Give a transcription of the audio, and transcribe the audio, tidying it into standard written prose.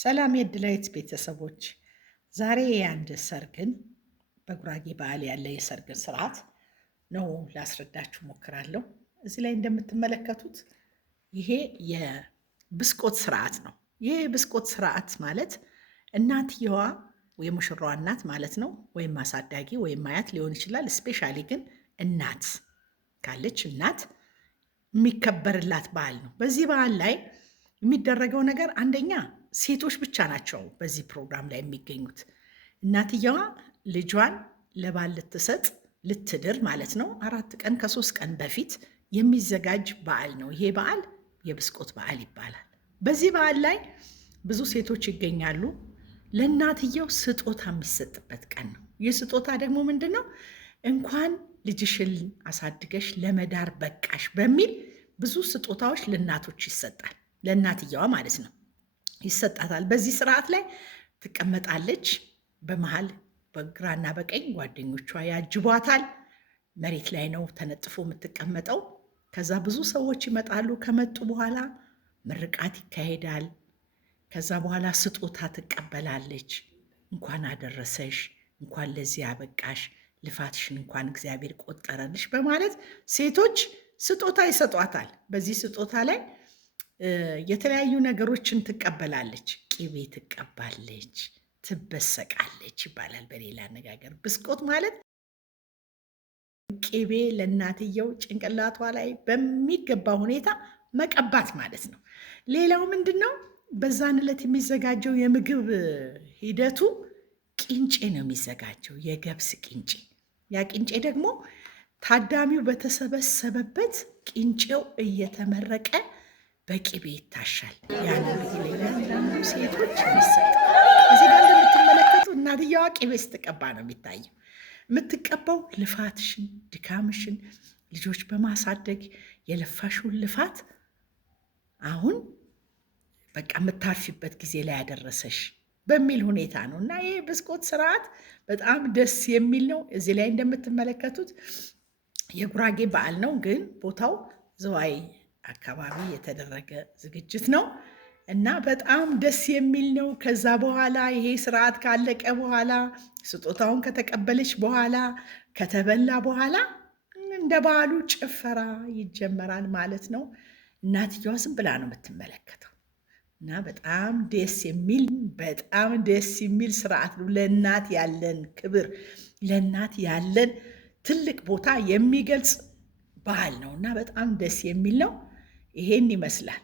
ሰላም የድላይት ቤተሰቦች፣ ዛሬ የአንድ ሰርግን በጉራጌ ባህል ያለ የሰርግን ስርዓት ነው ላስረዳችሁ ሞክራለሁ። እዚህ ላይ እንደምትመለከቱት ይሄ የብስቆት ስርዓት ነው። ይሄ የብስቆት ስርዓት ማለት እናትየዋ የሙሽራዋ እናት ማለት ነው፣ ወይም አሳዳጊ ወይም አያት ሊሆን ይችላል። ስፔሻሊ ግን እናት ካለች እናት የሚከበርላት በዓል ነው። በዚህ በዓል ላይ የሚደረገው ነገር አንደኛ ሴቶች ብቻ ናቸው በዚህ ፕሮግራም ላይ የሚገኙት። እናትየዋ ልጇን ለባል ልትሰጥ ልትድር ማለት ነው 4 ቀን ከ3 ቀን በፊት የሚዘጋጅ በዓል ነው። ይሄ በዓል የብስቆት በዓል ይባላል። በዚህ በዓል ላይ ብዙ ሴቶች ይገኛሉ። ለእናትየው ስጦታ የሚሰጥበት ቀን ነው። ይህ ስጦታ ደግሞ ምንድን ነው? እንኳን ልጅሽን አሳድገሽ ለመዳር በቃሽ በሚል ብዙ ስጦታዎች ለእናቶች ይሰጣል። ለእናትየዋ ማለት ነው ይሰጣታል። በዚህ ስርዓት ላይ ትቀመጣለች። በመሃል በግራና በቀኝ ጓደኞቿ ያጅቧታል። መሬት ላይ ነው ተነጥፎ የምትቀመጠው። ከዛ ብዙ ሰዎች ይመጣሉ። ከመጡ በኋላ ምርቃት ይካሄዳል። ከዛ በኋላ ስጦታ ትቀበላለች። እንኳን አደረሰሽ፣ እንኳን ለዚህ ያበቃሽ፣ ልፋትሽን እንኳን እግዚአብሔር ቆጠረልሽ በማለት ሴቶች ስጦታ ይሰጧታል። በዚህ ስጦታ ላይ የተለያዩ ነገሮችን ትቀበላለች። ቅቤ ትቀባለች፣ ትበሰቃለች ይባላል በሌላ አነጋገር። ብስቆት ማለት ቅቤ ለእናትየው ጭንቅላቷ ላይ በሚገባ ሁኔታ መቀባት ማለት ነው። ሌላው ምንድን ነው? በዛን ዕለት የሚዘጋጀው የምግብ ሂደቱ ቂንጬ ነው የሚዘጋጀው፣ የገብስ ቂንጬ። ያ ቂንጬ ደግሞ ታዳሚው በተሰበሰበበት ቂንጬው እየተመረቀ በቅቤ ይታሻል። ያን ለእያንዳንዱ ሴቶች ይሰጣል። እዚህ ጋር እንደምትመለከቱ እናትየዋ ቅቤ ስትቀባ ነው የሚታየው። የምትቀባው ልፋትሽን፣ ድካምሽን፣ ልጆች በማሳደግ የለፋሽውን ልፋት አሁን በቃ የምታርፊበት ጊዜ ላይ ያደረሰሽ በሚል ሁኔታ ነው። እና ይህ ብስቆት ስርዓት በጣም ደስ የሚል ነው። እዚህ ላይ እንደምትመለከቱት የጉራጌ በዓል ነው፣ ግን ቦታው ዝዋይ አካባቢ የተደረገ ዝግጅት ነው እና በጣም ደስ የሚል ነው። ከዛ በኋላ ይሄ ስርዓት ካለቀ በኋላ ስጦታውን ከተቀበለች በኋላ ከተበላ በኋላ እንደ ባህሉ ጭፈራ ይጀመራል ማለት ነው። እናትየዋ ዝም ብላ ነው የምትመለከተው እና በጣም ደስ የሚል ስርዓት ነው። ለእናት ያለን ክብር፣ ለእናት ያለን ትልቅ ቦታ የሚገልጽ ባህል ነው እና በጣም ደስ የሚል ነው። ይሄን ይመስላል።